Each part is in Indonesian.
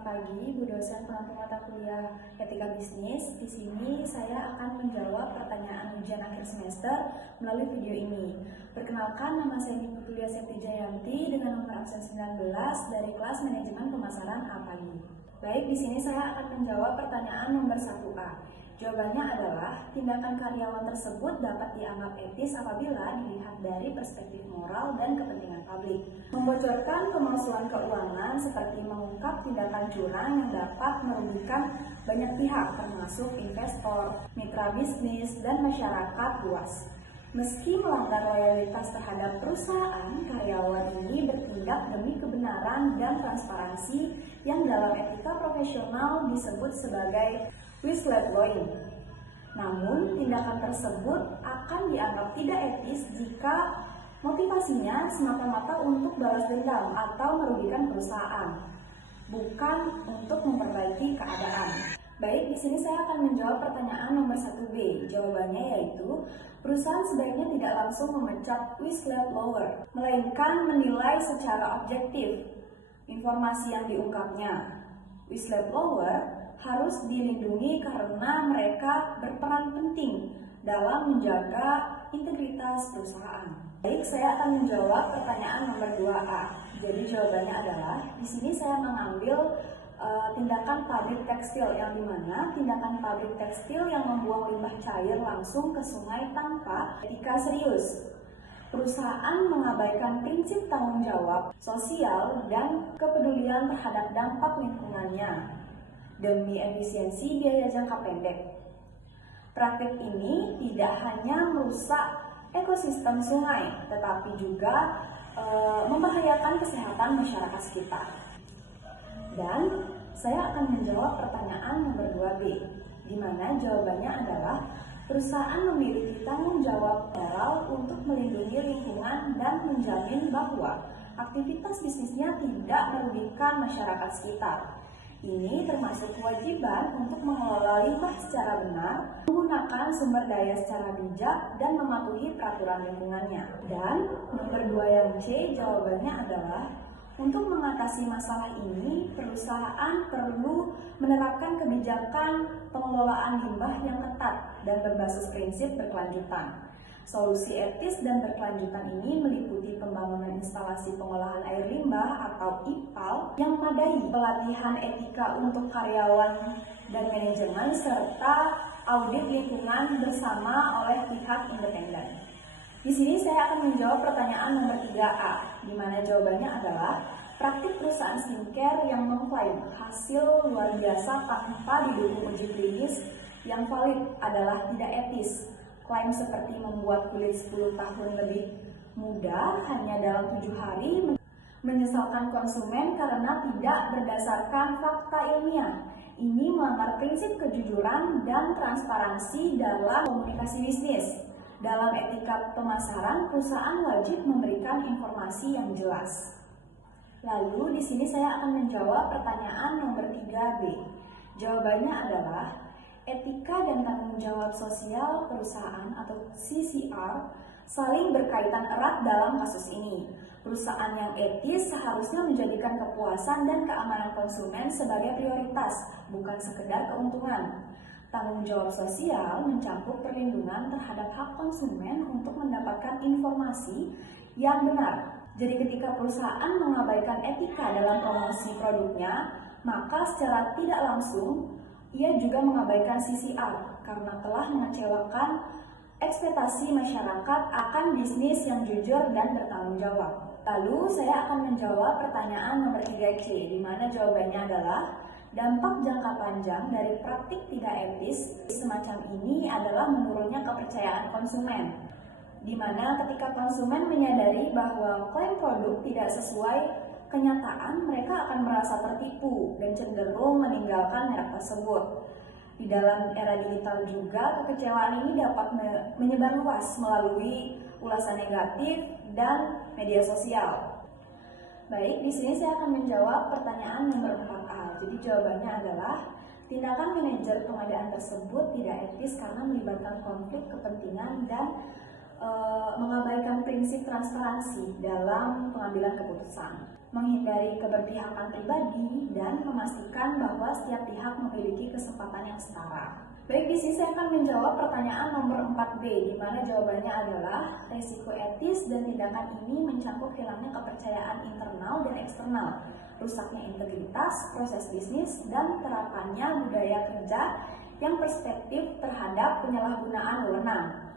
Selamat pagi, Bu dosen pengampu mata kuliah Etika Bisnis. Di sini saya akan menjawab pertanyaan ujian akhir semester melalui video ini. Perkenalkan, nama saya Niputulia Septi Jayanti dengan nomor absen 19 dari kelas Manajemen Pemasaran A Pagi. Baik, di sini saya akan menjawab pertanyaan nomor 1A. Jawabannya adalah, tindakan karyawan tersebut dapat dianggap etis apabila dilihat dari perspektif moral dan kepentingan publik. Membocorkan pemalsuan keuangan seperti mengungkap tindakan curang yang dapat merugikan banyak pihak termasuk investor, mitra bisnis, dan masyarakat luas. Meski melanggar loyalitas terhadap perusahaan, karyawan ini bertindak demi kebenaran dan transparansi yang dalam etika profesional disebut sebagai whistleblowing. Namun, tindakan tersebut akan dianggap tidak etis jika motivasinya semata-mata untuk balas dendam atau merugikan perusahaan, bukan untuk memperbaiki keadaan. Baik, di sini saya akan menjawab pertanyaan nomor 1B. Jawabannya yaitu, perusahaan sebaiknya tidak langsung memecat whistleblower, melainkan menilai secara objektif informasi yang diungkapnya. Whistleblower harus dilindungi karena mereka berperan penting dalam menjaga integritas perusahaan. Baik, saya akan menjawab pertanyaan nomor 2A. Jadi jawabannya adalah, di sini saya mengambil tindakan pabrik tekstil, yang dimana tindakan pabrik tekstil yang membuang limbah cair langsung ke sungai tanpa etika serius. Perusahaan mengabaikan prinsip tanggung jawab sosial dan kepedulian terhadap dampak lingkungannya demi efisiensi biaya jangka pendek. Praktik ini tidak hanya merusak ekosistem sungai, tetapi juga membahayakan kesehatan masyarakat sekitar. Dan saya akan menjawab pertanyaan nomor 2B, di mana jawabannya adalah perusahaan memiliki tanggung jawab moral untuk melindungi lingkungan dan menjamin bahwa aktivitas bisnisnya tidak merugikan masyarakat sekitar. Ini termasuk kewajiban untuk mengelola limbah secara benar, menggunakan sumber daya secara bijak, dan mematuhi peraturan lingkungannya. Dan nomor 2 yang C, jawabannya adalah, untuk mengatasi masalah ini, perusahaan perlu menerapkan kebijakan pengelolaan limbah yang ketat dan berbasis prinsip berkelanjutan. Solusi etis dan berkelanjutan ini meliputi pembangunan instalasi pengolahan air limbah atau IPAL yang memadai, pelatihan etika untuk karyawan dan manajemen, serta audit lingkungan bersama oleh pihak independen. Di sini saya akan menjawab pertanyaan nomor 3A, di mana jawabannya adalah praktik perusahaan skincare yang mengklaim hasil luar biasa tanpa didukung uji klinis yang valid adalah tidak etis. Klaim seperti membuat kulit 10 tahun lebih muda hanya dalam 7 hari menyesalkan konsumen karena tidak berdasarkan fakta ilmiah. Ini melanggar prinsip kejujuran dan transparansi dalam komunikasi bisnis. Dalam etika pemasaran, perusahaan wajib memberikan informasi yang jelas. Lalu di sini saya akan menjawab pertanyaan nomor 3B. Jawabannya adalah, etika dan tanggung jawab sosial perusahaan atau CSR saling berkaitan erat dalam kasus ini. Perusahaan yang etis seharusnya menjadikan kepuasan dan keamanan konsumen sebagai prioritas, bukan sekedar keuntungan. Tanggung jawab sosial mencakup perlindungan terhadap hak konsumen untuk mendapatkan informasi yang benar. Jadi ketika perusahaan mengabaikan etika dalam promosi produknya, maka secara tidak langsung ia juga mengabaikan CSR karena telah mengecewakan ekspektasi masyarakat akan bisnis yang jujur dan bertanggung jawab. Lalu saya akan menjawab pertanyaan nomor 3C, di mana jawabannya adalah, dampak jangka panjang dari praktik tidak etis semacam ini adalah menurunnya kepercayaan konsumen, di mana ketika konsumen menyadari bahwa klaim produk tidak sesuai kenyataan, mereka akan merasa tertipu dan cenderung meninggalkan merek tersebut. Di dalam era digital juga, kekecewaan ini dapat menyebar luas melalui ulasan negatif dan media sosial. Baik, di sini saya akan menjawab pertanyaan nomor 4A. Jadi jawabannya adalah, tindakan manajer pengadaan tersebut tidak etis karena melibatkan konflik kepentingan dan mengabaikan prinsip transparansi dalam pengambilan keputusan, menghindari keberpihakan pribadi, dan memastikan bahwa setiap pihak memiliki kesempatan yang setara. Baik, di sini saya akan menjawab pertanyaan nomor 4B, di mana jawabannya adalah resiko etis dan tindakan ini mencakup hilangnya kepercayaan internal dan eksternal, rusaknya integritas, proses bisnis, dan terapannya budaya kerja yang perspektif terhadap penyalahgunaan wewenang.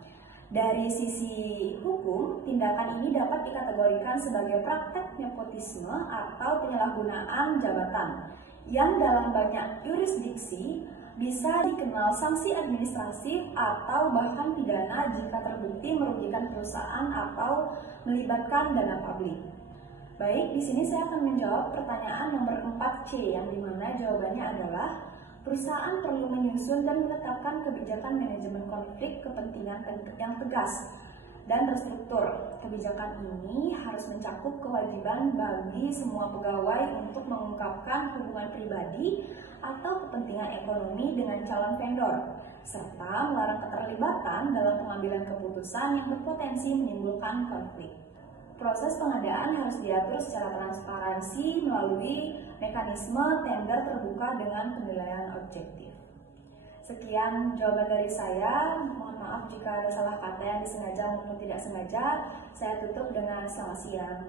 Dari sisi hukum, tindakan ini dapat dikategorikan sebagai praktek nepotisme atau penyalahgunaan jabatan yang dalam banyak yurisdiksi bisa dikenal sanksi administratif atau bahkan pidana jika terbukti merugikan perusahaan atau melibatkan dana publik. Baik, di sini saya akan menjawab pertanyaan nomor 4C yang dimana jawabannya adalah perusahaan perlu menyusun dan menetapkan kebijakan manajemen konflik kepentingan yang tegas dan terstruktur. Kebijakan ini harus mencakup kewajiban bagi semua pegawai untuk mengungkapkan hubungan pribadi atau kepentingan ekonomi dengan calon vendor, serta melarang keterlibatan dalam pengambilan keputusan yang berpotensi menimbulkan konflik. Proses pengadaan harus diatur secara transparansi melalui mekanisme tender terbuka dengan penilaian objektif. Sekian jawaban dari saya. Mohon maaf jika ada salah kata yang disengaja maupun tidak sengaja. Saya tutup dengan selamat siang.